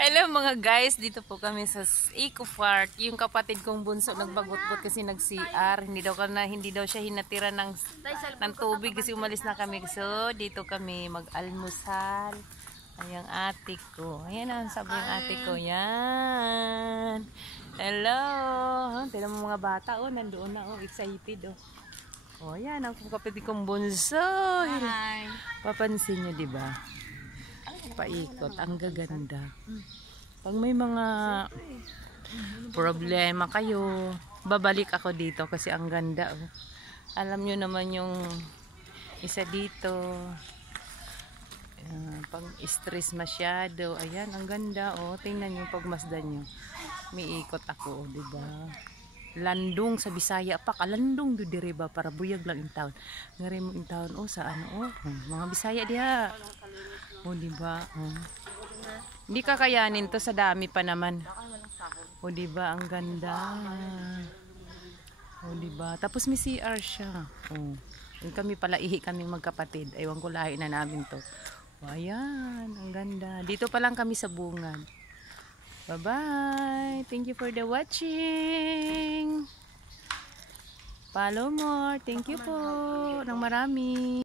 Hello mga guys, dito po kami sa Eco Park. Yung kapatid kong bunso nagbagot-bot kasi nag-CR. Hindi daw siya hinatira ng tubig kasi umalis na kami. So, dito kami mag-almusal. Ayang ate ko. Ayan ang sabi ng ate ko. Yan. Hello. Tignan mo mga bata. Oh, nandoon na. Oh, excited. Oh. Oh, yan ang kapatid kong bunso. Hi. Papansin nyo, diba? Paikot, ang gaganda. Pag may mga problema kayo, babalik ako dito kasi ang ganda. Oh. Alam nyo naman yung isa dito, pag stress masyado, ayan, ang ganda. Oh. Tingnan nyo, pagmasdan nyo. May ikot ako, oh, diba? Landong sa Bisaya pa, kalandong do dire ba para buyag lang in town. Ngari mo in town, oh, sa ano, oh, mga Bisaya diha. O, diba? O. Hindi kakayanin to sa dami pa naman. O, diba? Ang ganda. O, diba? Tapos may CR siya. O. Yung kami pala, ihi kaming magkapatid. Ewan ko lahi na namin to. O, ayan. Ang ganda. Dito pa lang kami sa bungad. Bye-bye. Thank you for the watching. Follow more. Thank you po. Nang marami.